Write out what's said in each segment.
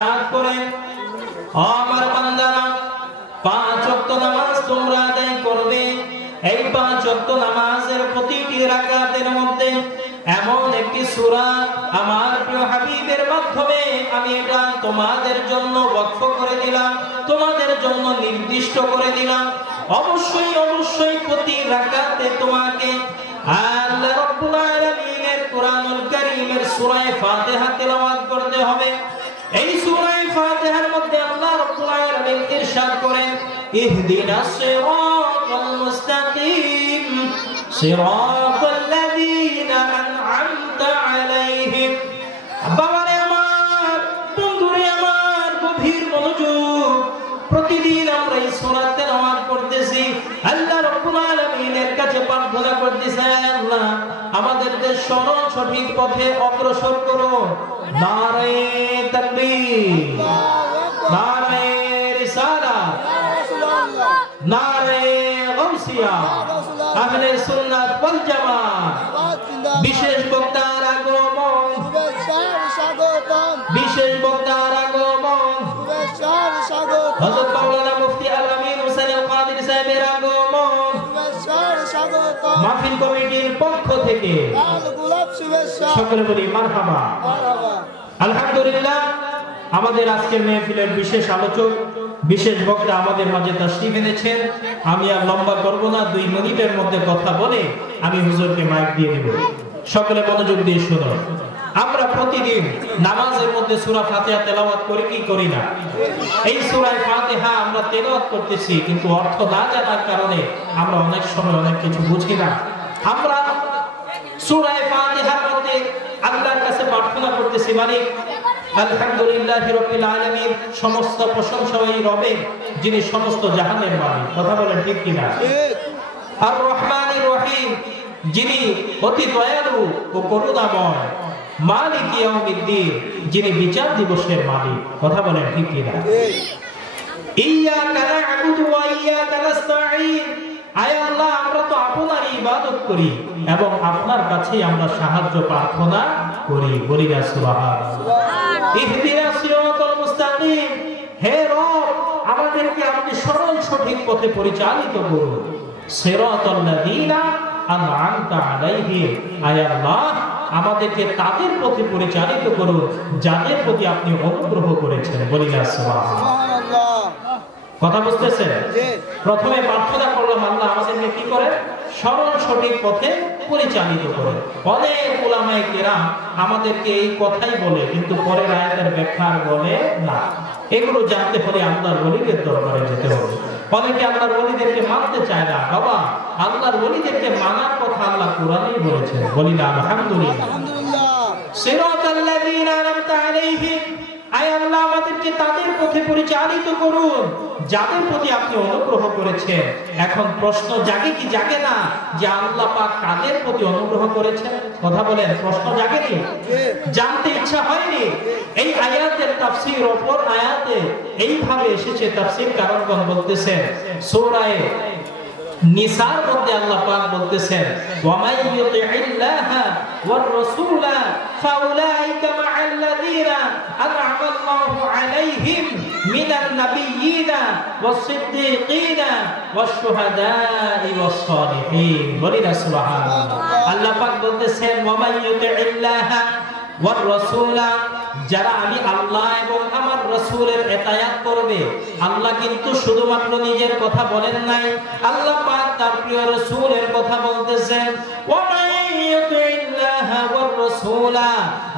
আমার বান্দারা 5 ওয়াক্ত নামাজ তোমরা আদায় করবে। এই 5 ওয়াক্ত নামাজের প্রতিটি রাকাতের মধ্যে এমন একটি সূরা আমার প্রিয় হাবিবের মাধ্যমে আমি এটা তোমাদের জন্য ওয়াকফ করে দিলাম, তোমাদের জন্য নির্দিষ্ট করে দিলাম। অবশ্যই অবশ্যই প্রতি রাকাতে তোমাকে আল্লাহ রাব্বুল আলামিনের কোরআনুল কারীমের সূরা ফাতিহা তেলাওয়াত করতে হবে। এই সূরা ফাতিহার মধ্যে আল্লাহ রাব্বুল আলামিন ইরশাদ করেন, ইহদিনাস সিরাতাল মুস্তাকিম সিরাতাল্লাযীনা আন'আমতা আলাইহিম। বাবারে আমার, বন্ধুরে আমার, গভীর মনোযোগ। প্রতিদিন আমরা এই সূরা তেলাওয়াত করতেছি, আল্লাহ রাব্বুল আলামিনের কাছে প্রার্থনা করতেছি, আল্লাহ আমাদেরকে সরল সঠিক পথে অগ্রসর করো। নারে তাকবীর, নারে রিসালাত, নারে গাউসিয়া, আহলে সুন্নাত ওয়াল জামাত। বিশেষ বক্তার আগমন, বিশেষ বক্তার আগমন, হযরত মাওলানা মুফতি আল-আমিন হুসাইন আল-কাদির সাহেবের আগমন, মাহফিল কমিটির পক্ষ থেকে সকলে বলি মারহাবা। আলহামদুলিল্লাহ, আমাদের আজকের মেহফিলের বিশেষ আলোচক, বিশেষ বক্তা আমাদের মাঝে তাশরীফ এনেছেন। আমি আর লম্বা করব না, 2 মিনিটের মধ্যে কথা বলে আমি হুজুরকে মাইক দিয়ে দেব। সকলে মনোযোগ দিয়ে শুনুন। আমরা প্রতিদিন নামাজের মধ্যে সূরা ফাতিহা তেলাওয়াত করি কি করি না? এই সূরা ফাতিহা আমরা তেলাওয়াত করতেছি, কিন্তু অর্থ না জানার কারণে আমরা অনেক সময় অনেক কিছু বুঝি না। আমরা সূরা ফাতিহার মধ্যে আল্লাহর কাছে প্রার্থনা করতেছি, মালিক আলহামদুলিল্লাহি রাব্বিল আলামিন, সমস্ত প্রশংসা ওই রবের যিনি সমস্ত জাহানের মালিক। কথা বলেন ঠিক কি না? আর রহমানির রহিম, যিনি অতি দয়ালু ও করুণাময়। মালিক ইয়াউমিদ্দিন, যিনি বিচার দিবসের মালিক। কথা বলেন ঠিক কি না? ইয়্যাকা না'বুদু ওয়া ইয়্যাকা নাস্তাঈন। আয় আল্লাহ, আমরা তো আপনার ইবাদত করি এবং আপনার কাছেই আমরা সাহায্য প্রার্থনা করি। বলি না সুবহানাল্লাহ। ইহদিনাস সিরাতাল মুস্তাকিম। হে রব, আমাদেরকে আপনি সরল সঠিক পথে পরিচালিত করুন। সিরাতাল্লাযীনা আন'আমতা আলাইহিম। আয় আল্লাহ, আমাদেরকে তাদের প্রতি পরিচালিত করুন যাদের প্রতি আপনি অনুগ্রহ করেছেন। বলি না সুবহানাল্লাহ। কথা বুঝতেছেন? প্রথমে প্রার্থনা করলাম আল্লাহ আমাদেরকে কি করে? সরল সঠিক পথে পরিচালিত করে। অনেক উলামায়ে কেরাম আমাদেরকে এই কথাই বলে, কিন্তু পরের আয়াতের ব্যাখ্যা বলে না। এগুলো জানতে হলে আল্লাহর ওলিদের দরবারে যেতে হবে। অনেকে আল্লাহর ওলিদেরকে মানতে চায় না। বাবা, আল্লাহর ওলিদেরকে মানার কথা আল্লাহ কোরআনেই বলেছেন। বলি না আলহামদুলিল্লাহ। সিরাতাল্লাযীনা আন'আমতা আলাইহিম। আয় আল্লাহ, আমাদেরকে তাদের পথে পরিচালিত করুন যাদের প্রতি আপনি অনুগ্রহ করেছেন। এখন প্রশ্ন জাগে কি জাগে না যে আল্লাহ পাক কাদের প্রতি অনুগ্রহ করেছেন? কথা বলেন, প্রশ্ন জাগেনি? জানতে ইচ্ছা হয়নি? এই আয়াতের তাফসীর অপর আয়াতে এইভাবে এসেছে। তাফসীর কারণগণ বলতেছেন, সূরা নিসার মধ্যে আল্লাহ পাক বলতেছেন, ওয়া মাইয়ুতি'ইল্লাহা ওয়ার রাসূলা ফাউলাইকা মা'আল্লাযীনা আন'আমাল্লাহু আলাইহিম মিনান নাবিয়্যিনা ওয়াস-সিদ্দীকীনা ওয়াশ-শুহাদা'i ওয়াস-সালিহিন। বলি না সুবহানাল্লাহ। আল্লাহ পাক বলতেছেন, ওয়া মাইয়ুতি'ইল্লাহা ওয়ার রাসূলা, যারা আমি আল্লাহ এবং আমার রাসূলের ইতায়াত করবে। আল্লাহ কিন্তু শুধুমাত্র নিজের কথা বলেন নাই, আল্লাহ পাক তার প্রিয় রাসূলের কথা বলতেছেন। ওয়া মাইয়ুতি'ইল্লাহা ওয়ার রাসূলা,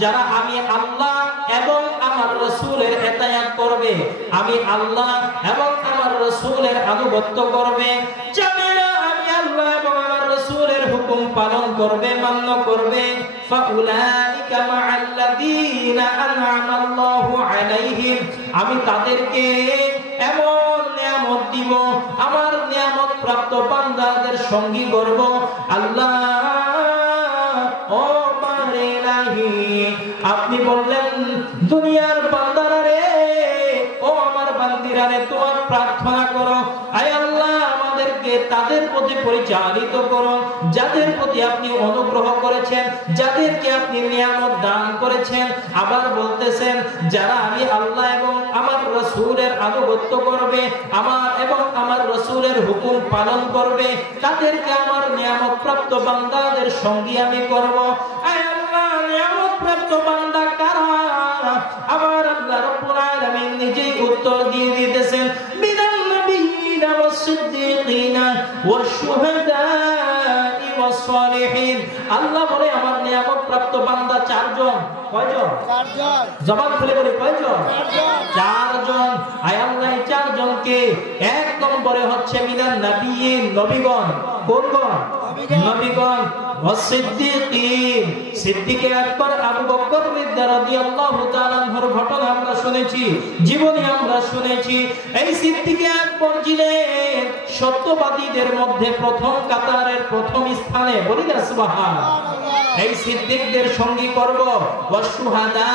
যারা আমি আল্লাহ এবং আমার রাসূলের ইতায়াত করবে, আমি আল্লাহ এবং আমার রাসূলের আনুগত্য করবে, যারা আমি আল্লাহ এবং আমার রাসূলের হুকুম পালন করবে, মান্য করবে, ফাউলাইকা মা'আল্লাযীনা আন'আমাল্লাহু আলাইহিম, আমি তাদেরকে এমন নিয়ামত দিব, আমার নিয়ামত প্রাপ্ত বান্দাদের সঙ্গী করব। আল্লাহ ও পারে নাহি, আপনি বললেন দুনিয়ার বান্দারা রে, ও আমার বান্দিরা রে, তোমার প্রার্থনা করো। আয় আল্লাহ, আমাদেরকে বান্দাদেরকে তাদের প্রতি পরিচালিত করুন যাদের প্রতি আপনি অনুগ্রহ করেছেন, যাদেরকে আপনি নিয়ামত দান করেছেন। আবার বলতেছেন যারা আমি আল্লাহ এবং আমার রাসূলের আনুগত্য করবে, আমার এবং আমার রাসূলের হুকুম পালন করবে, তাদেরকে আমার নিয়ামত প্রাপ্ত বান্দাদের সঙ্গী আমি করব। আয় আল্লাহ, নিয়ামত প্রাপ্ত বান্দা কারা? আমার আল্লাহ রাব্বুল আলামিন নিজেই উত্তর দিয়ে দিতেছেন, মিনান নাবিয়্যিনা ওয়াস-সিদ্দীকিনা ওয়াশ-শুহাদা'i ওয়াস-সালিহিন। আল্লাহ বলে আমার নিয়ামত প্রাপ্ত বান্দা চারজন। কয়জন? চারজন। জবান খুলে বলি কয়জন? চারজন। আয় আল্লাহ এই চারজনকে এক নম্বরে হচ্ছে মিনান নাবিয়্যিন, নবীগণ। কোনগণ? নবীগণ। ওয়াস-সিদ্দীকিন, সিদ্দিকে আকবর আবু বকর রাদিয়াল্লাহু তাআলা আনহুর ঘটনা আমরা শুনেছি, জীবনী আমরা শুনেছি। এই সিদ্দিকে আকবর ছিলেন সত্যবাদীদের মধ্যে প্রথম কাতারের প্রথম স্থানে। বলি না সুবহানাল্লাহ। এই সিদ্দিকদের সঙ্গী করব। ওয়াশ-শুহাদা,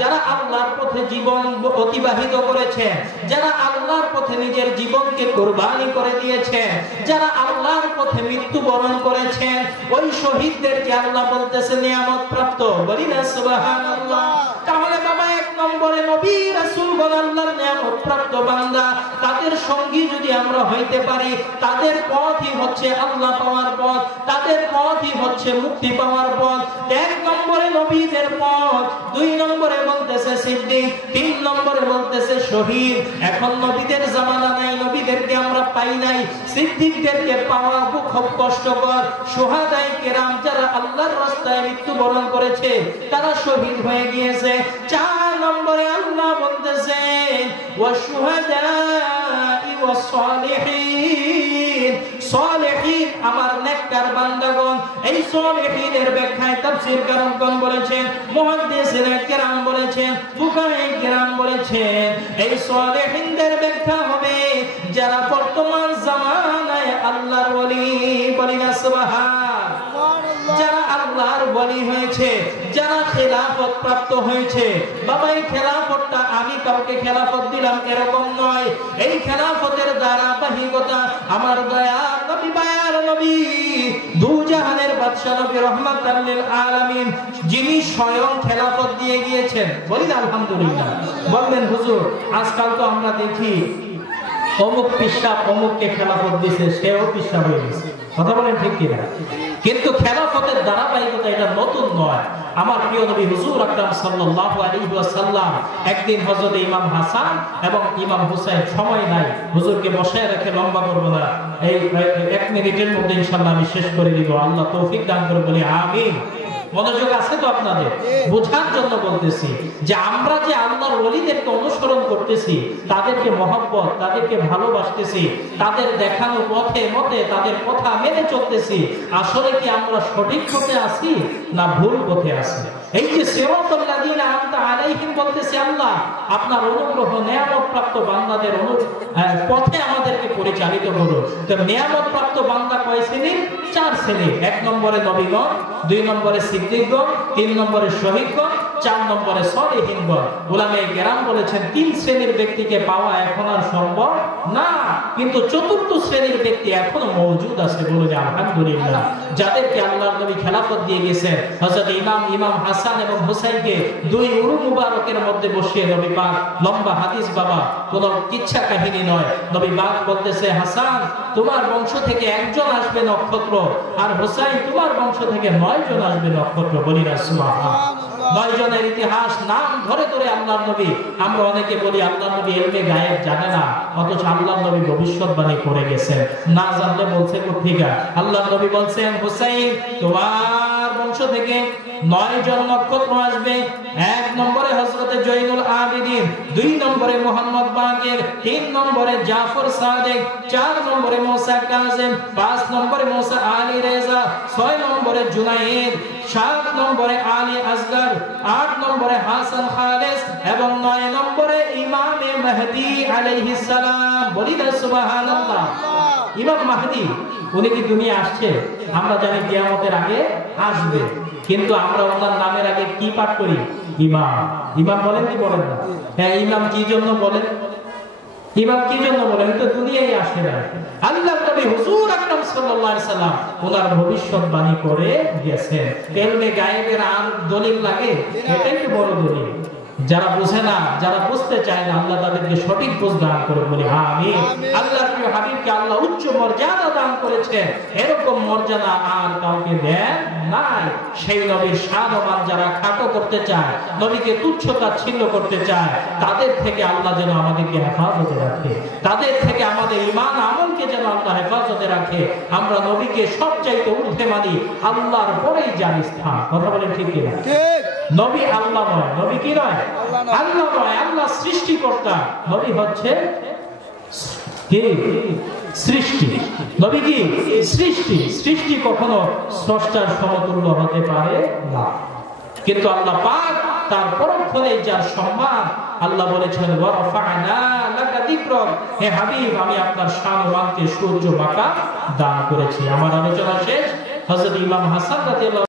যারা আল্লাহর পথে জীবন অতিবাহিত করেছে, যারা আল্লাহর পথে নিজের জীবনকে কুরবানি করে দিয়েছে, যারা আল্লাহর পথে মৃত্যুবরণ করেছেন, ওই শহীদদেরকে আল্লাহ বলতেছে নিয়ামত প্রাপ্ত। বলি না সুবহানাল্লাহ। তাহলে বাবা এক নম্বরে নবী রাসূলগণ আল্লাহর নিয়ামত প্রাপ্ত বান্দা, তাদের সঙ্গী যদি আমরা হইতে পারি, তাদের পথই হচ্ছে আল্লাহ পাওয়ার পথ, তাদের পথই হচ্ছে মুক্তি পাওয়ার পথ। এক নম্বরে নবীদের পথ, দুই নম্বরে বলতেছে সিদ্দিক, তিন নম্বরে বলতেছে শহীদ। এখন নবীদের জামানা নাই, নবীদেরকে আমরা পাই নাই, সিদ্দিকদেরকে পাওয়া খুব কষ্টকর। শুহাদায়ে কেরাম যারা আল্লাহর রাস্তায় মৃত্যুবরণ করেছে, তারা শহীদ হয়ে গিয়েছে। চার নম্বরে আল্লাহ বলতেছেন ওয়াশ-শুহাদা'i ওয়াস-সালিহিন, সালিহিন আমার নেককার বান্দাগণ। এই সালিহিনের ব্যাখ্যায় তাফসীর কারণগণ বলেছেন, মুহাদ্দিসিন কেরাম বলেছেন, ফুকাহায়ে কেরাম বলেছেন, এই সালিহিনদের ব্যাখ্যা হবে যারা বর্তমান জামানায় আল্লাহর ওলি। বলি না সুবহানাল্লাহ। যারা আল্লাহর ওলি হয়েছে, যারা খেলাফত প্রাপ্ত হয়েছে। বাবা এই খেলাফতটা আমি কাউকে খেলাফত দিলাম এরকম নয়, এই খেলাফতের ধারাবাহিকতা আমার দয়ার নবী বায়ার নবী দু জাহানের বাদশা নবী রাহমাতাল লিল আলামিন, যিনি স্বয়ং খেলাফত দিয়ে গিয়েছেন। বলি না আলহামদুলিল্লাহ। বলবেন হুজুর আজকাল তো আমরা দেখি অমুক পিশাব অমুককে খেলাফত দিয়েছে, সেও পিশাব হয়ে গেছে। কথা বলেন ঠিক কিনা? কিন্তু খেলাফতের ধারাবাহিকতা এটা নতুন নয়। আমার প্রিয় নবী হুজুর আকরাম সাল্লাল্লাহু আলাইহি ওয়াসাল্লাম একদিন হযরত ইমাম হাসান এবং ইমাম হুসাইন, সময় নাই হুজুরকে বসায় রেখে লম্বা করব না, এই 1 মিনিটের মধ্যে ইনশাআল্লাহ আমি শেষ করে দিব। আল্লাহ তৌফিক দান করে বলি আমিন। মনোযোগ আছে তো আপনাদের? বোঝার জন্য বলতেছি যে আমরা যে আল্লাহর ওলিদেরকে অনুসরণ করতেছি, তাদেরকে মহব্বত, তাদেরকে ভালোবাসতেছি, তাদের দেখানো পথে মতে তাদের কথা মেনে চলতেছি, আসলে কি আমরা সঠিক পথে আছি না ভুল পথে আছি? এই যে সিরাতাল লাযিনা আন'আমতা আলাইহিম বলতেছে আল্লাহ, আপনার অনুগ্রহ নিয়ামত প্রাপ্ত বান্দাদের পথে আমাদেরকে পরিচালিত করুন। তো নিয়ামত প্রাপ্ত বান্দা কয় শ্রেণীর? 4 শ্রেণী। 1 নম্বরে নবীগণ, 2 নম্বরে সিদ্দিকগণ, 3 নম্বরে শহীদগণ, 4 নম্বরে সালিহিনগণ। উলামায়ে কেরাম বলেছেন 3 শ্রেণীর ব্যক্তিকে পাওয়া এখন আর সম্ভব না, কিন্তু 4র্থ শ্রেণীর ব্যক্তি এখনো মওজুদ আছে। বলে যে আলহামদুলিল্লাহ, যাদেরকে আল্লাহর নবী খেলাফত দিয়ে গেছেন। হযরত ইমাম হাসান এবং হুসাইনকে 2 উরু মুবারকের মধ্যে বসিয়ে নবী পাক, লম্বা হাদিস বাবা, কোনো কিচ্ছা কাহিনী নয়, নবী পাক বলতেছে হাসান তোমার বংশ থেকে 1 জন আসবে নক্ষত্র, আর হুসাইন তোমার বংশ থেকে 9 জন আসবে নক্ষত্র। বলি না সুবহানাল্লাহ। 9 জনের ইতিহাস নাম ধরে ধরে আল্লাহর নবী, আমরা অনেকে বলি আল্লাহর নবী ইলমে গায়েব জানে না, অথচ আল্লাহর নবী ভবিষ্যৎবাণী করে গেছেন। না জানলে বলছে কোথেকে? আল্লাহর নবী বলছেন হুসাইন তোমার বংশ থেকে 9 জন নক্ষত্র আসবে। 1 নম্বরে হযরতে জয়নুল আবেদিন, 2 নম্বরে মুহাম্মদ বাকির, 3 নম্বরে জাফর সাদিক, 4 নম্বরে মুসা কাযিম, 5 নম্বরে মুসা আলী রেজা, 6 নম্বরে জুনাইদ, 7 নম্বরে আলী আসগর, 8 নম্বরে হাসান খালিস এবং 9 নম্বরে ইমামে মেহদী আলাইহিস সালাম। বলি না সুবহানাল্লাহ। ইমাম মাহদী উনি কি দুনিয়া আসছে? আমরা জানি কিয়ামতের আগে আসবে, কিন্তু আমরা ওনার নামের আগে কি পাঠ করি? ইমাম। ইমাম বলেন কি বলেন না? হ্যাঁ, ইমাম কি জন্য বলেন? ইমাম কি জন্য বলেন? তো দুনিয়ায় আসে না। আল্লাহ নবী হুজুর আকরাম সাল্লাল্লাহু আলাইহি সাল্লাম ওনার ভবিষ্যৎবাণী করে গেছেন। ইলমে গায়েবের আর দলিল লাগে? এটাই তো বড় দলিল। যারা বুঝে না, যারা বুঝতে চায় না, আল্লাহ তাদেরকে সঠিক বুঝ দান করে, বলি আমিন। আল্লাহর প্রিয় হাবিবকে আল্লাহ উচ্চ মর্যাদা দান করেছেন, এরকম মর্যাদা আর কাউকে দেন নাই। সেই নবীর শান-ও-মান যারা খাটো করতে চায়, নবীকে তুচ্ছ-তাচ্ছিল্য করতে চায়, তাদের থেকে আল্লাহ যেন আমাদেরকে হেফাজতে রাখে, তাদের থেকে আমাদের ঈমান আমলকে যেন আল্লাহ হেফাজতে রাখে। আমরা নবীকে সবচাইতে ঊর্ধ্বে মানি, আল্লাহর পরেই যার স্থান। কথা বলেন ঠিক কিনা? ঠিক। নবী আল্লাহ নয়। নবী কি নয়? আল্লাহ নয়। আল্লাহ সৃষ্টিকর্তা, নবী হচ্ছে কি? সৃষ্টি। নবী কি? সৃষ্টি। সৃষ্টি কখনো স্রষ্টার সমতুল্য হতে পারে না। কিন্তু আল্লাহ পাক তার পরক্ষণে যার সম্মান, আল্লাহ বলেছেন ওয়ারফা'না লাকা যিকরাক, হে হাবিব আমি আপনার শান-ও-মানকে সূর্য বাঁকা দান করেছি। আমার আলোচনা শেষ। হযরত ইমাম হাসান রাদিয়াল্লাহু